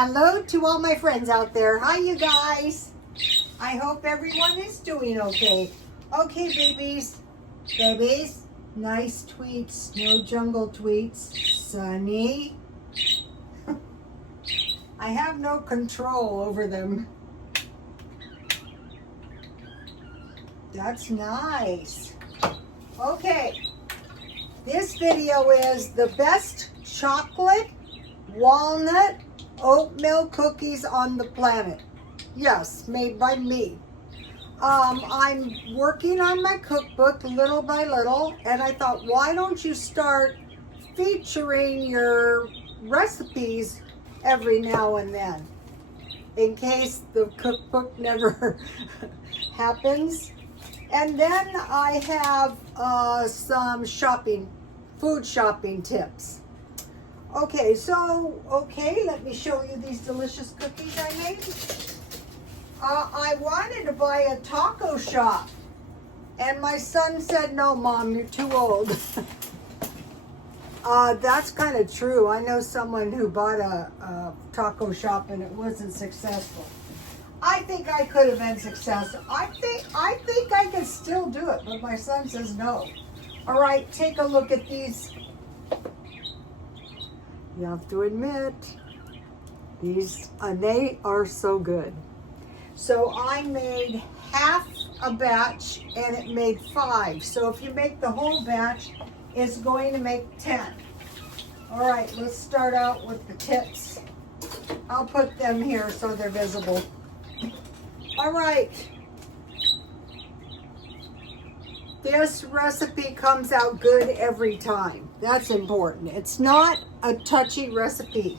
Hello to all my friends out there. Hi, you guys. I hope everyone is doing okay. Okay, babies. Babies, nice tweets. No jungle tweets. Sunny. I have no control over them. That's nice. Okay. This video is the best chocolate, walnut, oatmeal cookies on the planet. Yes, made by me. I'm working on my cookbook little by little, and I thought, why don't you start featuring your recipes every now and then, in case the cookbook never happens. And then I have some food shopping tips. Okay, let me show you these delicious cookies I made. I wanted to buy a taco shop, and my son said, no, Mom, you're too old. That's kind of true. I know someone who bought a taco shop and it wasn't successful. I think I could have been successful. I think I could still do it, but my son says no. All right, take a look at these. You have to admit, they are so good. So I made half a batch and it made 5. So if you make the whole batch, it's going to make 10. All right, let's start out with the tips. I'll put them here so they're visible. All right. This recipe comes out good every time. That's important. It's not a touchy recipe.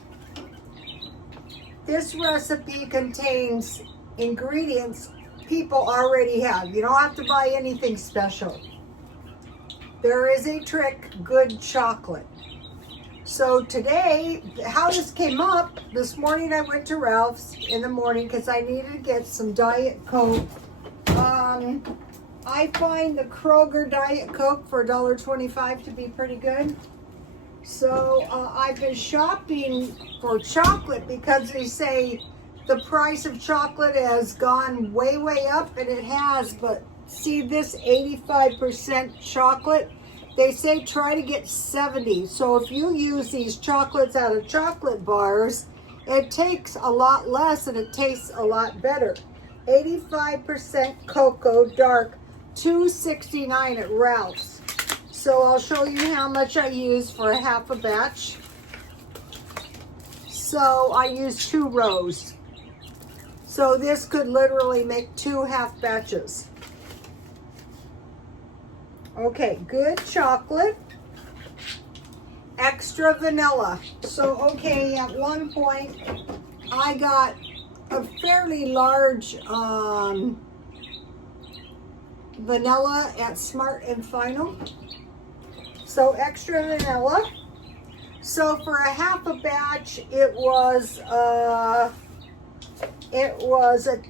This recipe contains ingredients people already have. You don't have to buy anything special. There is a trick, good chocolate. So today, how this came up, this morning I went to Ralph's in the morning because I needed to get some Diet Coke. I find the Kroger Diet Coke for $1.25 to be pretty good. So I've been shopping for chocolate because they say the price of chocolate has gone way, way up, and it has, but see this 85% chocolate? They say try to get 70. So if you use these chocolates out of chocolate bars, it takes a lot less and it tastes a lot better. 85% cocoa dark, $2.69 at Ralph's. So I'll show you how much I use for a half a batch. So I use 2 rows. So this could literally make 2 half batches. Okay, good chocolate, extra vanilla. So, okay, at one point, I got a fairly large vanilla at Smart and Final. So, extra vanilla. So, for a half a batch, it was a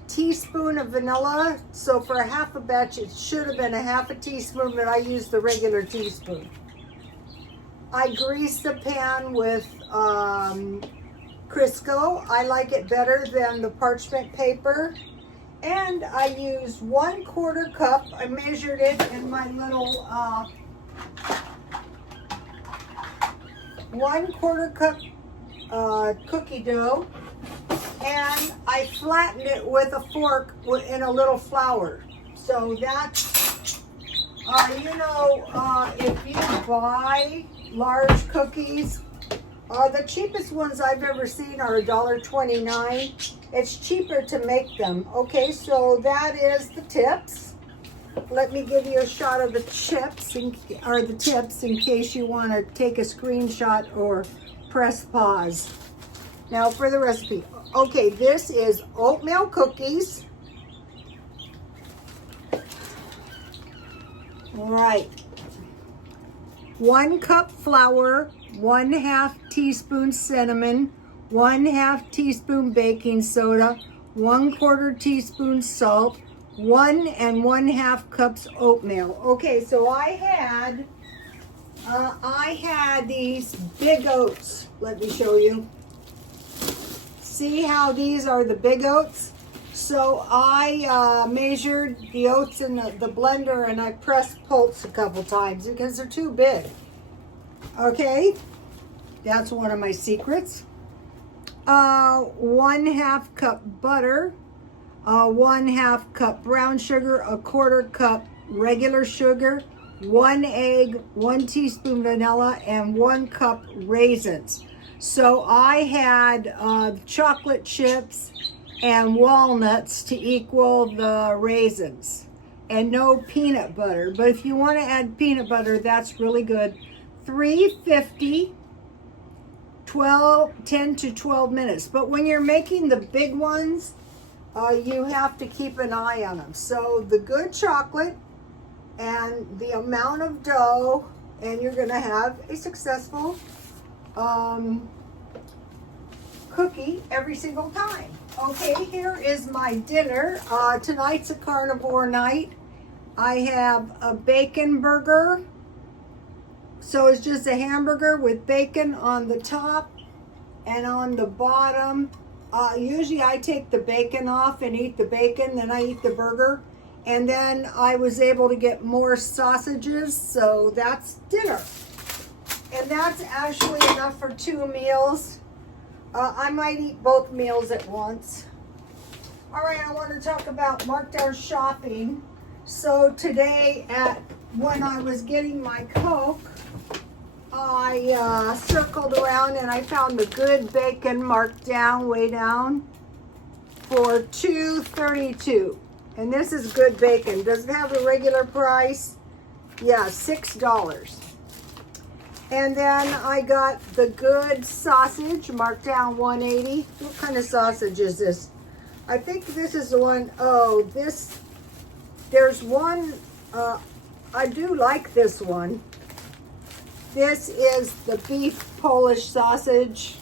teaspoon of vanilla. So for a half a batch, it should have been a half a teaspoon, but I used the regular teaspoon. I greased the pan with Crisco. I like it better than the parchment paper. And I used 1/4 cup. I measured it in my little 1/4 cup cookie dough. And I flattened it with a fork in a little flour. So that's, if you buy large cookies, the cheapest ones I've ever seen are $1.29. It's cheaper to make them. Okay, so that is the tips. Let me give you a shot of the tips in case you want to take a screenshot or press pause. Now for the recipe. Okay, this is oatmeal cookies. All right. 1 cup flour, 1/2 teaspoon cinnamon, 1/2 teaspoon baking soda, 1/4 teaspoon salt, 1 1/2 cups oatmeal. Okay, so I had these big oats. Let me show you. see how these are the big oats? So I measured the oats in the blender and I pressed pulse a couple times because they're too big. Okay, that's one of my secrets. 1/2 cup butter, 1/2 cup brown sugar, 1/4 cup regular sugar, 1 egg, 1 teaspoon vanilla, and 1 cup raisins. So I had chocolate chips and walnuts to equal the raisins, and no peanut butter. But if you want to add peanut butter, that's really good. 350, 10 to 12 minutes. But when you're making the big ones, you have to keep an eye on them. So the good chocolate and the amount of dough, and you're gonna have a successful cookie every single time. Okay, here is my dinner. Tonight's a carnivore night. I have a bacon burger. So it's just a hamburger with bacon on the top and on the bottom. Usually I take the bacon off and eat the bacon, then I eat the burger. And then I was able to get more sausages, so that's dinner. And that's actually enough for 2 meals. I might eat both meals at once. All right, I want to talk about Markdown shopping. So today when I was getting my Coke, I circled around and I found the good bacon Markdown way down for $2.32. And this is good bacon. Does it have a regular price? Yeah, $6. And then I got the good sausage, Markdown 180. What kind of sausage is this? I think this is the one, there's one, I do like this one. This is the beef Polish sausage.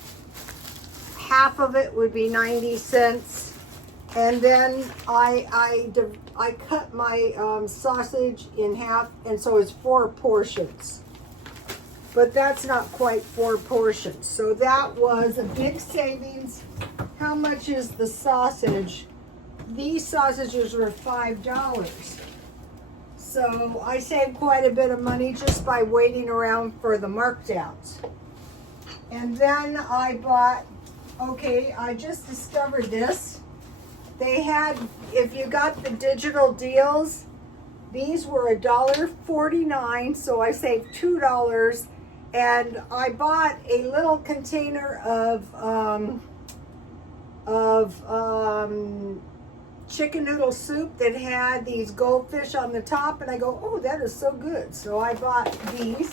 Half of it would be 90 cents. And then I cut my sausage in half, and so it's 4 portions. But that's not quite 4 portions. So that was a big savings. How much is the sausage? These sausages were $5. So I saved quite a bit of money just by waiting around for the markdowns. And then I bought, I just discovered this. They had, if you got the digital deals, these were $1.49, so I saved $2. And I bought a little container of chicken noodle soup that had these goldfish on the top, and I go, oh, that is so good. So I bought these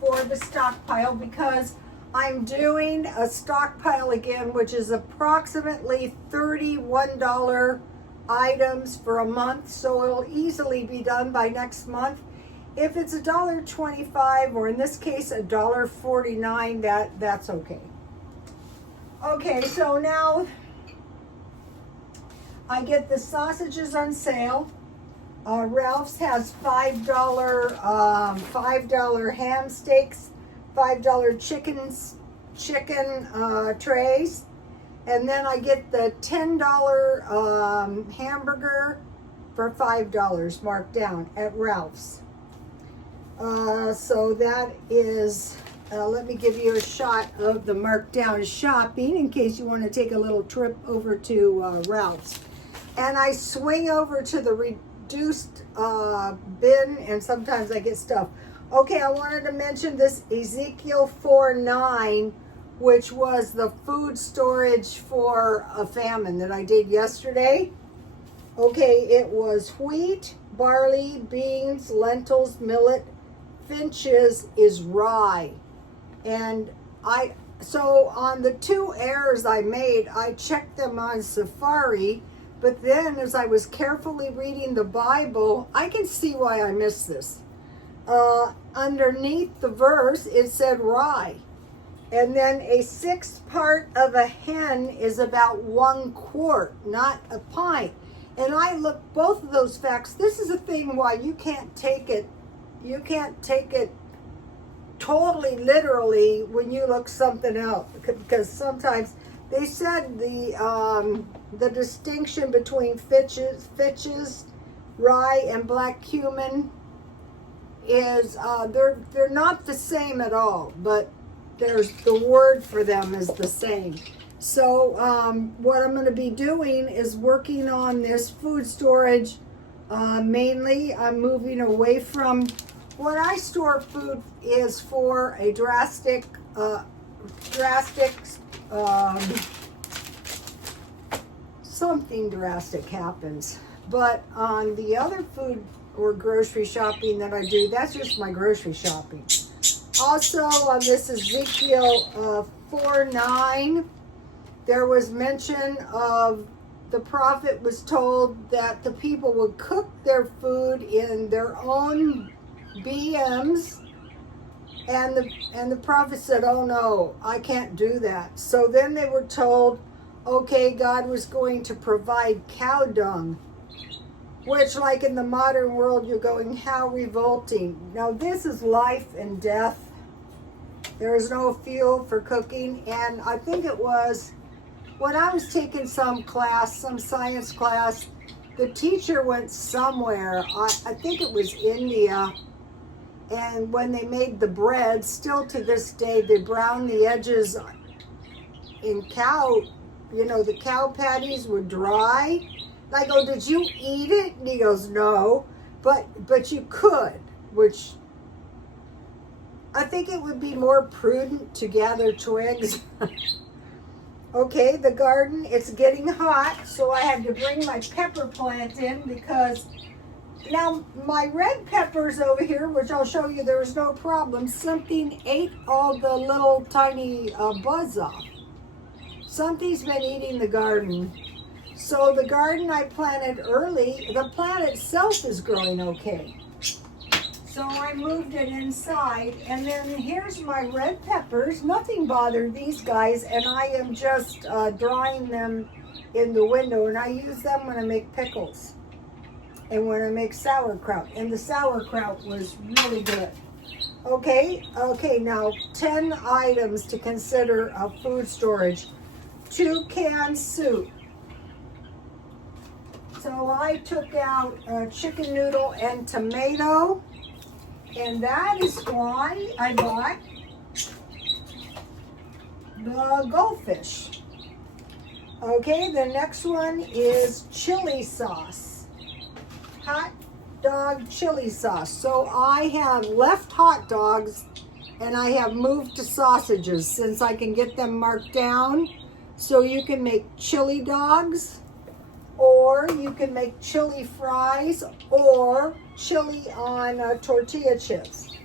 for the stockpile because I'm doing a stockpile again, which is approximately $31 items for a month, so it'll easily be done by next month. If it's $1.25, or in this case $1.49, that's okay. Okay, so now I get the sausages on sale. Ralph's has $5 ham steaks, $5 chicken trays, and then I get the $10 hamburger for $5 marked down at Ralph's. So that is, let me give you a shot of the Markdown shopping in case you want to take a little trip over to Ralph's. And I swing over to the reduced bin, and sometimes I get stuff. Okay, I wanted to mention this Ezekiel 4:9, which was the food storage for a famine that I did yesterday. Okay, it was wheat, barley, beans, lentils, millet, finches is rye. And so on the 2 errors I made, I checked them on Safari, but then as I was carefully reading the Bible, I can see why I missed this. Underneath the verse, it said rye. And then a 1/6 part of a hen is about 1 quart, not a pint. And I looked both of those facts. This is a thing why you can't take it totally literally when you look something up, because sometimes They said the distinction between Fitch's rye and black cumin is they're not the same at all, but there's the word for them is the same. So what I'm going to be doing is working on this food storage. Mainly, I'm moving away from when I store food is for a drastic something drastic happens. But on the other food or grocery shopping that I do, that's just my grocery shopping. Also on this Ezekiel 4:9, there was mention of the prophet was told that the people would cook their food in their own BMs, and the prophet said, "Oh no, I can't do that." So then they were told, okay, God was going to provide cow dung, which, like in the modern world, you're going, how revolting. Now this is life and death. There is no fuel for cooking, and I think it was when I was taking some science class, the teacher went somewhere, I think it was India, and when they made the bread, still to this day, they brown the edges in cow, the cow patties were dry. And I go, did you eat it? And he goes, no, but you could, which I think it would be more prudent to gather twigs. Okay, the garden, it's getting hot, so I had to bring my pepper plant in because now my red peppers over here, which I'll show you, there was no problem. Something ate all the little tiny buds off. Something's been eating the garden. So the garden I planted early, the plant itself is growing okay. So I moved it inside, and then here's my red peppers. Nothing bothered these guys, and I am just drying them in the window, and I use them when I make pickles and when I make sauerkraut, and the sauerkraut was really good. Okay, now 10 items to consider of food storage. 2 canned soup. So I took out chicken noodle and tomato. And that is why I bought the goldfish. Okay, the next one is chili sauce. Hot dog chili sauce. So I have left hot dogs and I have moved to sausages since I can get them marked down. So you can make chili dogs, or you can make chili fries, or chili on tortilla chips.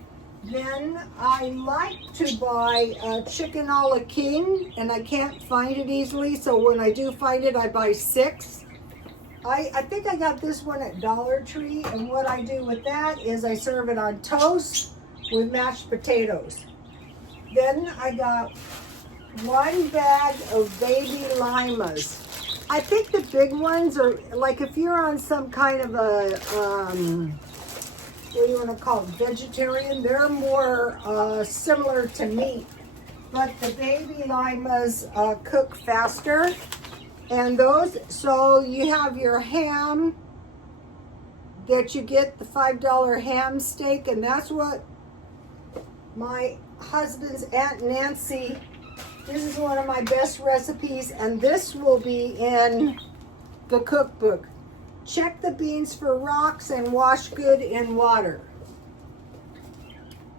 Then I like to buy chicken a la king, and I can't find it easily, so when I do find it, I buy 6. I think I got this one at Dollar Tree, and what I do with that is I serve it on toast with mashed potatoes. Then I got 1 bag of baby limas. I think the big ones are, like if you're on some kind of a, what do you want to call it, vegetarian, they're more similar to meat. But the baby limas cook faster. And those, so you have your ham that you get, the $5 ham steak, and that's what my husband's Aunt Nancy, this is one of my best recipes, and this will be in the cookbook. Check the beans for rocks and wash good in water.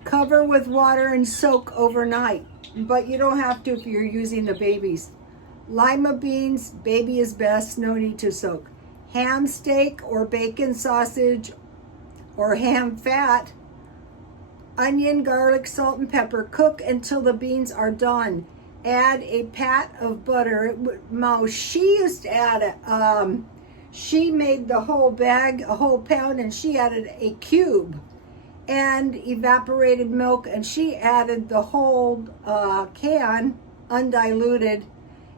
Cover with water and soak overnight, but you don't have to if you're using the babies. Lima beans, baby is best, no need to soak. Ham steak or bacon sausage or ham fat, onion, garlic, salt, and pepper. Cook until the beans are done. Add a pat of butter. She used to add it. She made the whole bag, a whole pound, and she added a cube and evaporated milk, and she added the whole can, undiluted,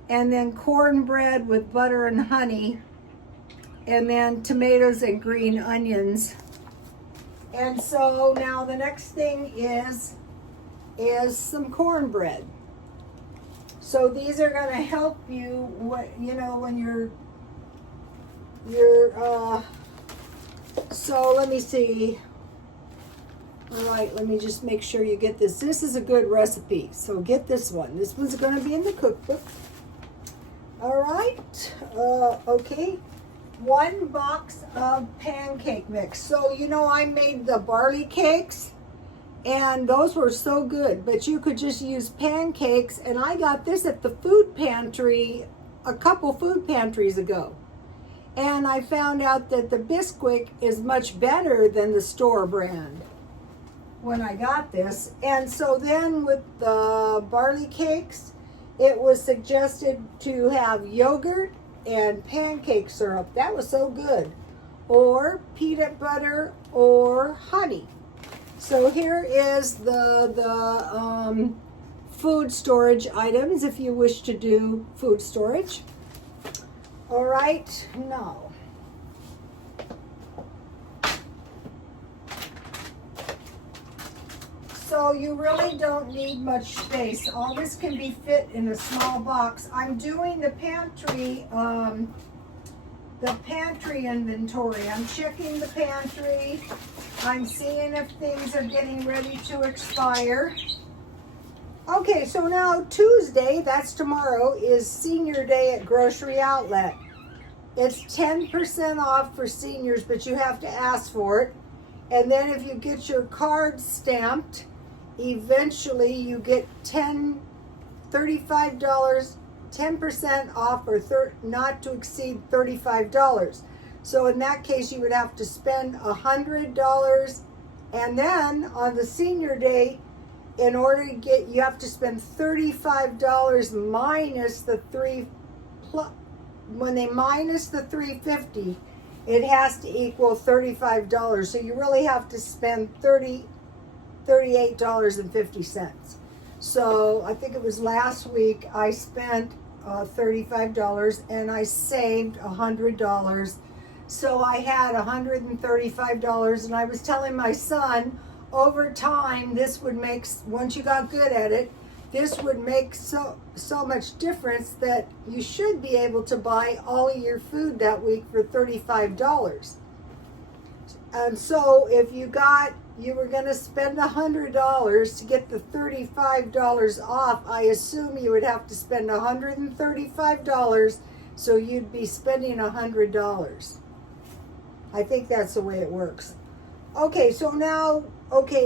and then cornbread with butter and honey, and then tomatoes and green onions. And so now the next thing is some cornbread. So these are going to help you, when so let me see. All right, let me just make sure you get this. This is a good recipe, so get this one. This one's going to be in the cookbook. All right, okay. 1 box of pancake mix. So, I made the barley cakes, and those were so good, but you could just use pancakes, and I got this at the food pantry a couple food pantries ago. And I found out that the Bisquick is much better than the store brand when I got this. And so then with the barley cakes, it was suggested to have yogurt and pancake syrup. That was so good. Or peanut butter or honey. So here is the food storage items if you wish to do food storage. All right, now. So you really don't need much space. All this can be fit in a small box. I'm doing the pantry inventory. I'm checking the pantry. I'm seeing if things are getting ready to expire. Okay, so now Tuesday, that's tomorrow, is senior day at Grocery Outlet. It's 10% off for seniors, but you have to ask for it. And then if you get your card stamped, eventually you get $35, 10% off, or not to exceed $35. So in that case, you would have to spend $100. And then on the senior day, in order to get, you have to spend $35 minus the when they minus the $3.50, it has to equal $35. So you really have to spend $38.50. So I think it was last week I spent $35 and I saved $100. So I had $135, and I was telling my son, over time, this would make, once you got good at it, this would make so much difference that you should be able to buy all of your food that week for $35. And so if you were going to spend $100 to get the $35 off, I assume you would have to spend $135, so you'd be spending $100. I think that's the way it works. Okay, so now,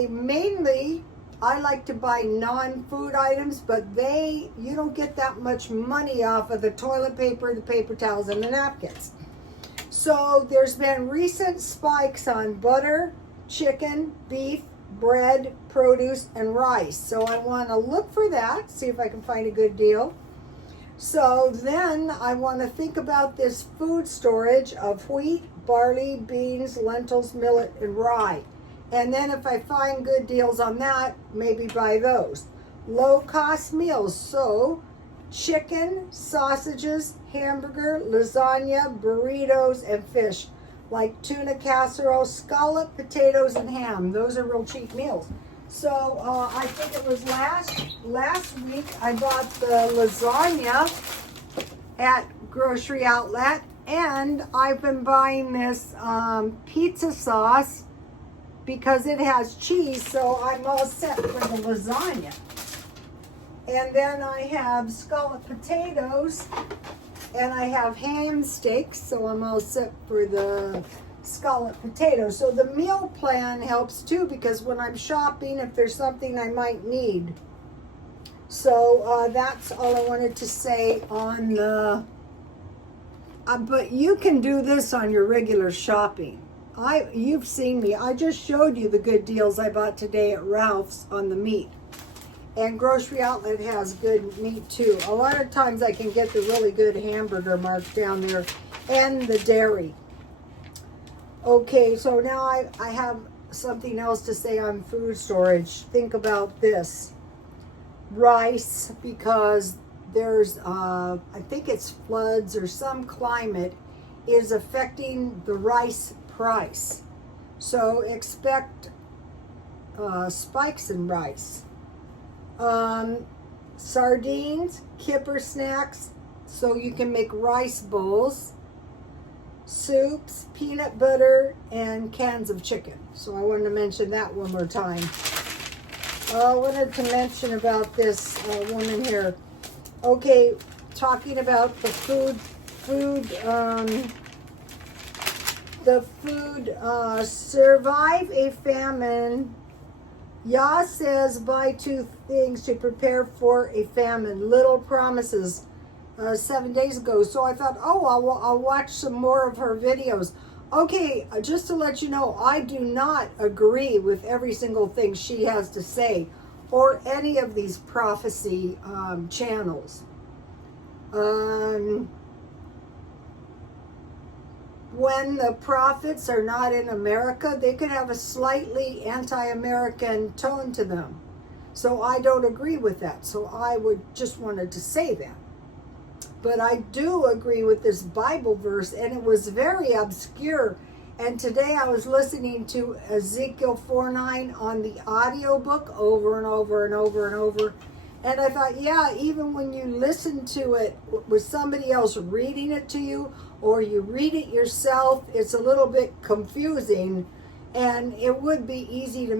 mainly I like to buy non-food items, but you don't get that much money off of the toilet paper, the paper towels, and the napkins. So there's been recent spikes on butter, chicken, beef, bread, produce, and rice. So I want to look for that, see if I can find a good deal. So then I want to think about this food storage of wheat, barley, beans, lentils, millet, and rye. And then if I find good deals on that, maybe buy those. Low-cost meals, so chicken, sausages, hamburger, lasagna, burritos, and fish, like tuna casserole, scallop, potatoes, and ham. Those are real cheap meals. So I think it was last week I bought the lasagna at Grocery Outlet, and I've been buying this pizza sauce because it has cheese, so I'm all set for the lasagna. And then I have scalloped potatoes, and I have ham steaks, so I'm all set for the scalloped potatoes. So the meal plan helps too, because when I'm shopping, if there's something I might need. So that's all I wanted to say on the, but you can do this on your regular shopping. You've seen me. I just showed you the good deals I bought today at Ralph's on the meat. And Grocery Outlet has good meat too. A lot of times I can get the really good hamburger Markdown there, and the dairy. Okay, so now I have something else to say on food storage. Think about this. Rice, because there's, I think it's floods or some climate is affecting the rice price. So expect spikes in rice. sardines, kipper snacks, so you can make rice bowls, soups, peanut butter, and cans of chicken. So I wanted to mention that one more time. I wanted to mention about this woman here. Okay, talking about the survive a famine. Yah says, buy 2 things to prepare for a famine. Little Promises, 7 days ago. So I thought, oh, I'll watch some more of her videos. Okay, just to let you know, I do not agree with every single thing she has to say or any of these prophecy channels. When the prophets are not in America, they can have a slightly anti-American tone to them. So I don't agree with that. So I just wanted to say that. But I do agree with this Bible verse, and it was very obscure. And today I was listening to Ezekiel 4:9 on the audiobook over and over and over and over. And I thought, yeah, even when you listen to it with somebody else reading it to you, or you read it yourself, it's a little bit confusing, and it would be easy to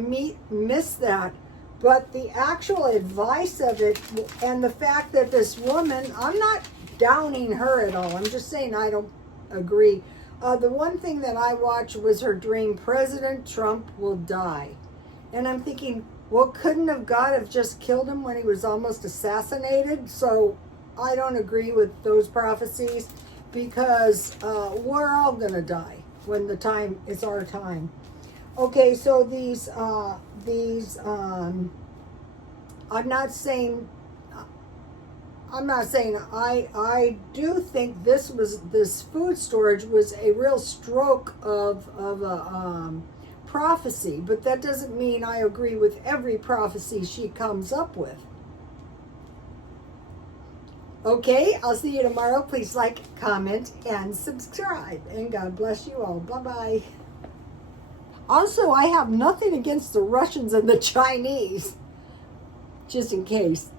miss that. But the actual advice of it, and the fact that this woman, I'm not downing her at all. I'm just saying I don't agree. The one thing that I watched was her dream, President Trump will die. And I'm thinking, well, couldn't have God have just killed him when he was almost assassinated? So I don't agree with those prophecies, because we're all going to die when the time is our time. Okay, so I'm not saying I do think this food storage was a real stroke of a prophecy, but that doesn't mean I agree with every prophecy she comes up with. Okay, I'll see you tomorrow. Please like, comment, and subscribe. And God bless you all. Bye-bye. Also, I have nothing against the Russians and the Chinese, just in case.